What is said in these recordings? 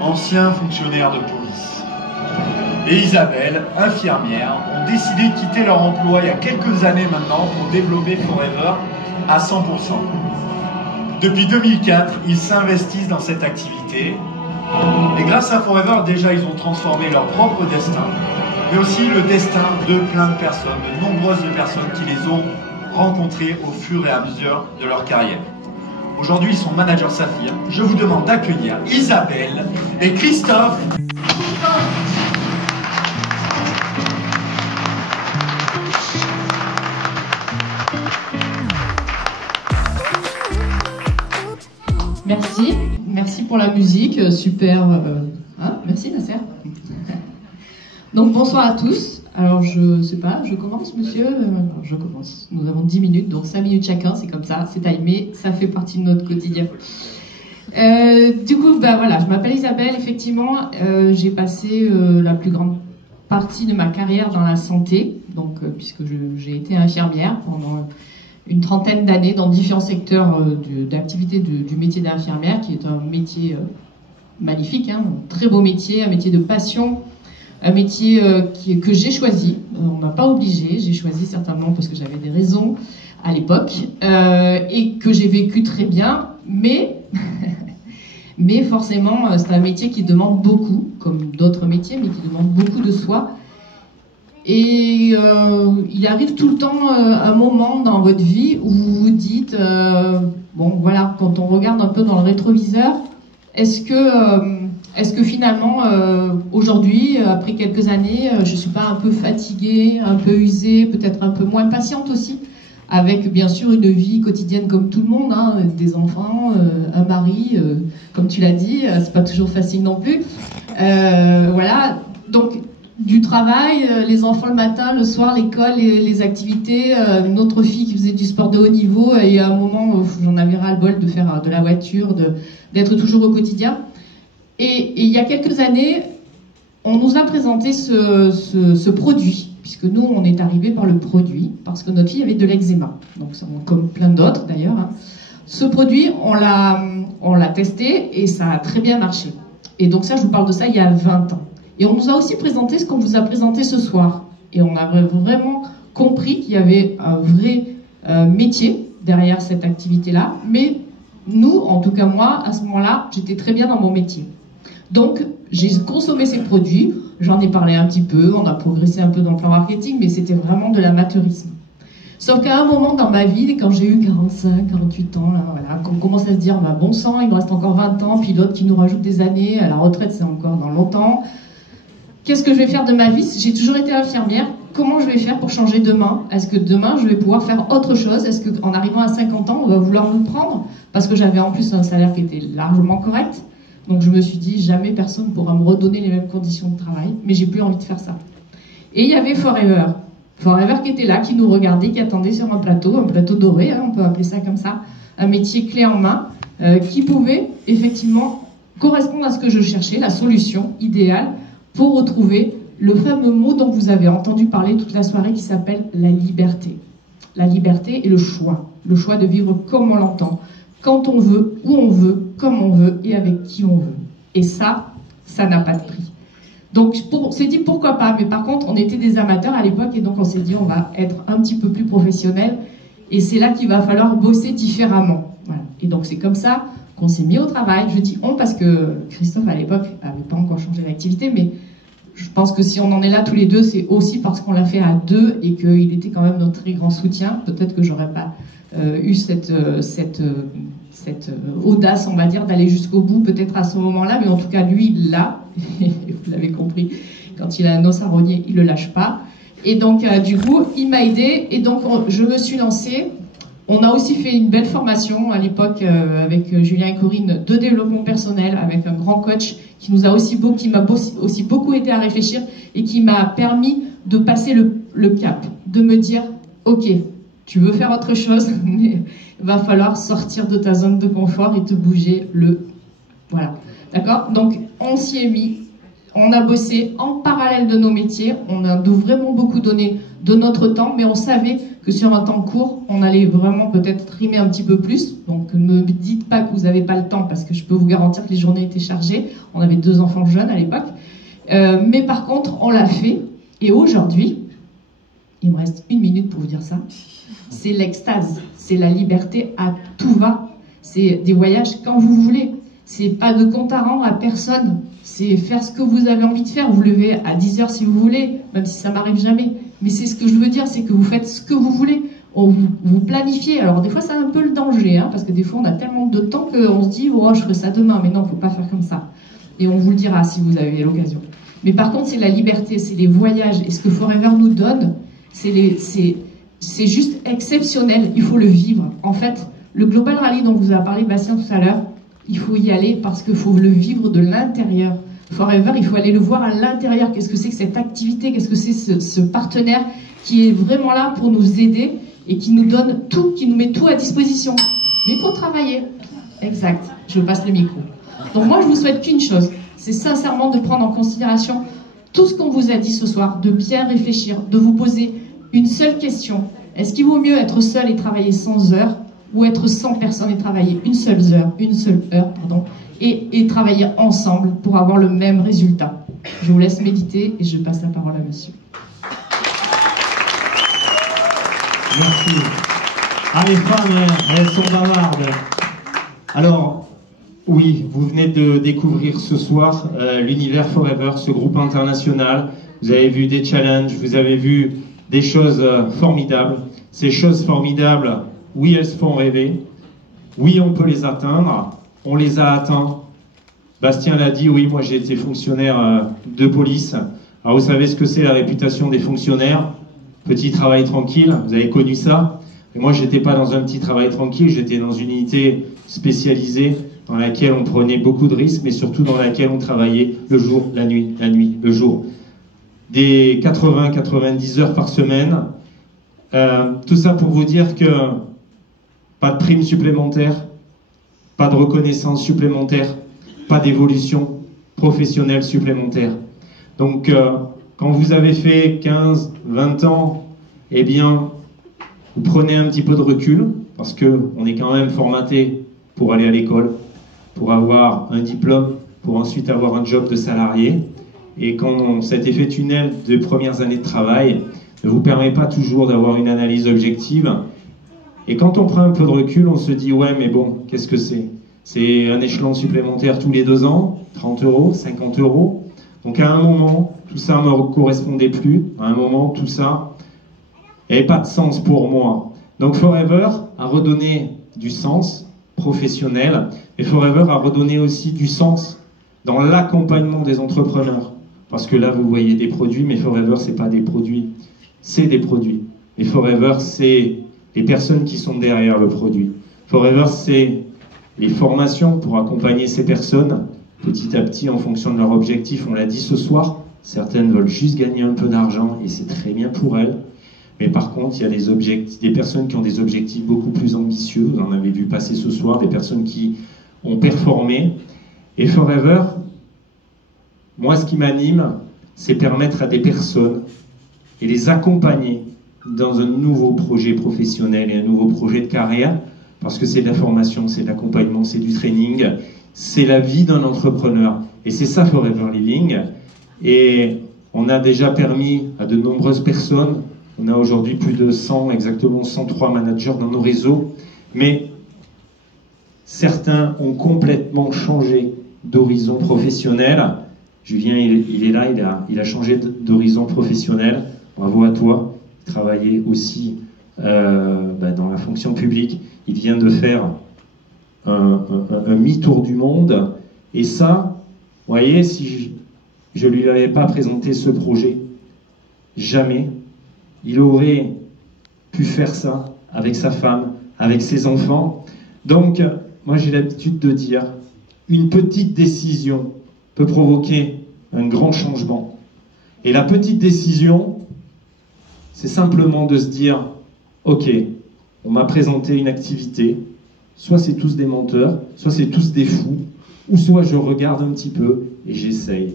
Ancien fonctionnaire de police, et Isabelle, infirmière, ont décidé de quitter leur emploi il y a quelques années maintenant pour développer Forever à 100%. Depuis 2004, ils s'investissent dans cette activité et grâce à Forever, déjà, ils ont transformé leur propre destin, mais aussi le destin de plein de personnes, de nombreuses personnes qui les ont rencontrées au fur et à mesure de leur carrière. Aujourd'hui, ils sont managers Saphir. Je vous demande d'accueillir Isabelle et Christophe. Merci pour la musique, super. Merci Nasser. Donc bonsoir à tous. Alors je sais pas, je commence monsieur Je commence. Nous avons 10 minutes, donc 5 minutes chacun, c'est comme ça, c'est timé, ça fait partie de notre quotidien. Du coup, voilà, je m'appelle Isabelle, effectivement, j'ai passé la plus grande partie de ma carrière dans la santé, donc puisque j'ai été infirmière pendant une trentaine d'années dans différents secteurs d'activité du métier d'infirmière, qui est un métier magnifique, un très beau métier, un métier de passion, un métier que j'ai choisi. On m'a pas obligé, j'ai choisi certainement parce que j'avais des raisons à l'époque et que j'ai vécu très bien, mais forcément c'est un métier qui demande beaucoup, comme d'autres métiers, mais qui demande beaucoup de soi. Et il arrive tout le temps un moment dans votre vie où vous vous dites, bon voilà, quand on regarde un peu dans le rétroviseur, est-ce que finalement, aujourd'hui, après quelques années, je suis pas un peu fatiguée, un peu usée, peut-être un peu moins patiente aussi, avec bien sûr une vie quotidienne comme tout le monde, hein, des enfants, un mari, comme tu l'as dit, c'est pas toujours facile non plus. Voilà, donc du travail, les enfants le matin, le soir, l'école, les activités, une autre fille qui faisait du sport de haut niveau, et à un moment, j'en avais ras-le-bol de faire de la voiture, d'être toujours au quotidien. Et il y a quelques années, on nous a présenté ce produit, puisque nous, on est arrivés par le produit, parce que notre fille avait de l'eczéma, donc comme plein d'autres d'ailleurs. Hein. Ce produit, on l'a testé et ça a très bien marché. Et donc ça, je vous parle de ça il y a 20 ans. Et on nous a aussi présenté ce qu'on vous a présenté ce soir. Et on a vraiment compris qu'il y avait un vrai métier derrière cette activité-là. Mais nous, en tout cas moi, à ce moment-là, j'étais très bien dans mon métier. Donc, j'ai consommé ces produits, j'en ai parlé un petit peu, on a progressé un peu dans le plan marketing, mais c'était vraiment de l'amateurisme. Sauf qu'à un moment dans ma vie, quand j'ai eu 45, 48 ans, là, voilà, qu'on commence à se dire, bon sang, il me reste encore 20 ans, puis d'autres qui nous rajoutent des années, à la retraite c'est encore dans longtemps. Qu'est-ce que je vais faire de ma vie? J'ai toujours été infirmière. Comment je vais faire pour changer demain? Est-ce que demain, je vais pouvoir faire autre chose? Est-ce qu'en arrivant à 50 ans, on va vouloir nous prendre? Parce que j'avais en plus un salaire qui était largement correct. Donc je me suis dit, jamais personne pourra me redonner les mêmes conditions de travail. Mais j'ai plus envie de faire ça. Et il y avait Forever. Forever qui était là, qui nous regardait, qui attendait sur un plateau doré, hein, on peut appeler ça comme ça. Un métier clé en main, qui pouvait effectivement correspondre à ce que je cherchais, la solution idéale, pour retrouver le fameux mot dont vous avez entendu parler toute la soirée qui s'appelle la liberté. La liberté et le choix de vivre comme on l'entend, quand on veut, où on veut, comme on veut et avec qui on veut. Et ça n'a pas de prix. Donc on s'est dit pourquoi pas, mais par contre on était des amateurs à l'époque et donc on s'est dit on va être un petit peu plus professionnel et c'est là qu'il va falloir bosser différemment. Voilà. Et donc c'est comme ça qu'on s'est mis au travail. Je dis on parce que Christophe à l'époque n'avait pas encore changé d'activité, mais je pense que si on en est là tous les deux, c'est aussi parce qu'on l'a fait à deux et qu'il était quand même notre très grand soutien. Peut-être que j'aurais pas eu cette audace, on va dire, d'aller jusqu'au bout, peut-être à ce moment-là, mais en tout cas lui, il l'a, vous l'avez compris, quand il a un os à rogner, il le lâche pas. Et donc du coup, il m'a aidé et donc je me suis lancée. On a aussi fait une belle formation à l'époque avec Julien et Corinne de développement personnel, avec un grand coach qui nous a aussi m'a aussi beaucoup aidé à réfléchir et qui m'a permis de passer le cap, de me dire ok, tu veux faire autre chose, mais il va falloir sortir de ta zone de confort et te bouger voilà. D'accord? Donc on s'y est mis. On a bossé en parallèle de nos métiers, on a vraiment beaucoup donné de notre temps, mais on savait que sur un temps court, on allait vraiment peut-être trimer un petit peu plus. Donc ne me dites pas que vous n'avez pas le temps, parce que je peux vous garantir que les journées étaient chargées. On avait 2 enfants jeunes à l'époque. Mais par contre, on l'a fait. Et aujourd'hui, il me reste 1 minute pour vous dire ça, c'est l'extase, c'est la liberté à tout va. C'est des voyages quand vous voulez. C'est pas de compte à rendre à personne. C'est faire ce que vous avez envie de faire. Vous levez à 10 h si vous voulez, même si ça m'arrive jamais. Mais c'est ce que je veux dire, c'est que vous faites ce que vous voulez. Vous planifiez. Alors des fois, c'est un peu le danger, hein, parce que des fois, on a tellement de temps qu'on se dit « Oh, je ferai ça demain ». Mais non, faut pas faire comme ça. Et on vous le dira si vous avez l'occasion. Mais par contre, c'est la liberté, c'est les voyages. Et ce que Forever nous donne, c'est juste exceptionnel. Il faut le vivre. En fait, le Global Rally dont vous a parlé Bastien tout à l'heure, il faut y aller parce qu'il faut le vivre de l'intérieur. Forever, il faut aller le voir à l'intérieur. Qu'est-ce que c'est que cette activité? Qu'est-ce que c'est ce partenaire qui est vraiment là pour nous aider et qui nous donne tout, qui nous met tout à disposition? Mais il faut travailler. Exact. Je passe le micro. Donc moi, je vous souhaite qu'une chose, c'est sincèrement de prendre en considération tout ce qu'on vous a dit ce soir, de bien réfléchir, de vous poser une seule question. Est-ce qu'il vaut mieux être seul et travailler 100 heures ou être 100 personnes et travailler une seule heure, et travailler ensemble pour avoir le même résultat? Je vous laisse méditer et je passe la parole à monsieur. Merci. Ah, les femmes, elles sont bavardes. Alors, oui, vous venez de découvrir ce soir l'univers Forever, ce groupe international. Vous avez vu des challenges, vous avez vu des choses formidables. Ces choses formidables, oui, elles se font rêver. Oui, on peut les atteindre. On les a atteints. Bastien l'a dit, oui, moi j'ai été fonctionnaire de police. Alors vous savez ce que c'est la réputation des fonctionnaires? Petit travail tranquille, vous avez connu ça. Et moi, j'étais pas dans un petit travail tranquille, j'étais dans une unité spécialisée dans laquelle on prenait beaucoup de risques, mais surtout dans laquelle on travaillait le jour, la nuit, le jour. Des 80-90 heures par semaine. Tout ça pour vous dire que pas de prime supplémentaire, pas de reconnaissance supplémentaire, pas d'évolution professionnelle supplémentaire. Donc, quand vous avez fait 15, 20 ans, eh bien, vous prenez un petit peu de recul, parce qu'on est quand même formaté pour aller à l'école, pour avoir un diplôme, pour ensuite avoir un job de salarié. Et quand cet effet tunnel des premières années de travail ne vous permet pas toujours d'avoir une analyse objective, et quand on prend un peu de recul, on se dit « Ouais, mais bon, qu'est-ce que c'est ? C'est un échelon supplémentaire tous les 2 ans, 30 €, 50 €. Donc à un moment, tout ça ne me correspondait plus. À un moment, tout ça n'avait pas de sens pour moi. Donc Forever a redonné du sens professionnel, et Forever a redonné aussi du sens dans l'accompagnement des entrepreneurs. Parce que là, vous voyez des produits, mais Forever, ce n'est pas des produits. C'est des produits. Et Forever, c'est les personnes qui sont derrière le produit. Forever, c'est les formations pour accompagner ces personnes petit à petit en fonction de leur objectif. On l'a dit ce soir, certaines veulent juste gagner un peu d'argent et c'est très bien pour elles. Mais par contre, il y a des personnes qui ont des objectifs beaucoup plus ambitieux. Vous en avez vu passer ce soir, des personnes qui ont performé. Et Forever, moi, ce qui m'anime, c'est permettre à des personnes et les accompagner dans un nouveau projet professionnel et un nouveau projet de carrière, parce que c'est de la formation, c'est de l'accompagnement, c'est du training, c'est la vie d'un entrepreneur. Et c'est ça Forever Living. Et on a déjà permis à de nombreuses personnes, on a aujourd'hui plus de 100, exactement 103 managers dans nos réseaux, mais certains ont complètement changé d'horizon professionnel. Julien, il est là, il a changé d'horizon professionnel. Bravo à toi. Il travaillait aussi dans la fonction publique. Il vient de faire un mi-tour du monde. Et ça, vous voyez, si je ne lui avais pas présenté ce projet, jamais il aurait pu faire ça avec sa femme, avec ses enfants. Donc, moi j'ai l'habitude de dire, une petite décision peut provoquer un grand changement. Et la petite décision, c'est simplement de se dire, ok, on m'a présenté une activité, soit c'est tous des menteurs, soit c'est tous des fous, ou soit je regarde un petit peu et j'essaye.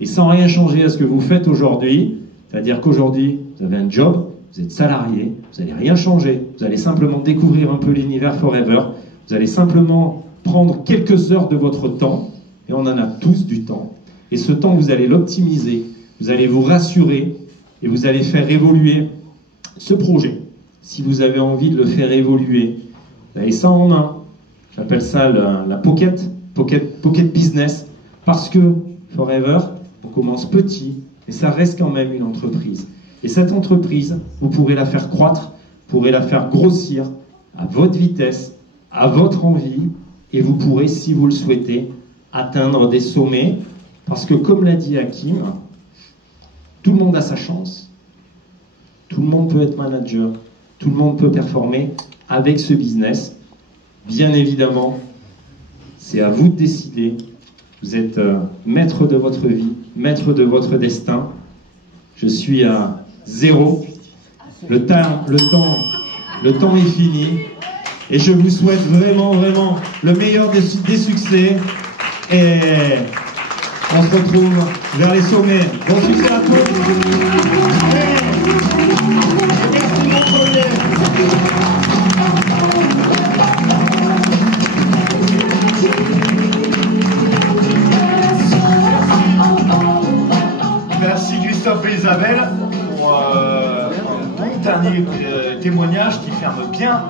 Et sans rien changer à ce que vous faites aujourd'hui, c'est-à-dire qu'aujourd'hui, vous avez un job, vous êtes salarié, vous n'allez rien changer, vous allez simplement découvrir un peu l'univers Forever, vous allez simplement prendre quelques heures de votre temps, et on en a tous du temps, et ce temps, vous allez l'optimiser, vous allez vous rassurer, et vous allez faire évoluer ce projet. Si vous avez envie de le faire évoluer, vous avez ça en main. J'appelle ça la pocket business, parce que Forever, on commence petit, et ça reste quand même une entreprise. Et cette entreprise, vous pourrez la faire croître, vous pourrez la faire grossir à votre vitesse, à votre envie, et vous pourrez, si vous le souhaitez, atteindre des sommets, parce que comme l'a dit Hakim, tout le monde a sa chance. Tout le monde peut être manager, tout le monde peut performer avec ce business. Bien évidemment, c'est à vous de décider. Vous êtes maître de votre vie, maître de votre destin. Je suis à 0. Le temps est fini. Et je vous souhaite vraiment, vraiment le meilleur des succès. Et on se retrouve vers les sommets. Bon succès à tous. Merci Christophe et Isabelle pour un bon dernier témoignage qui ferme bien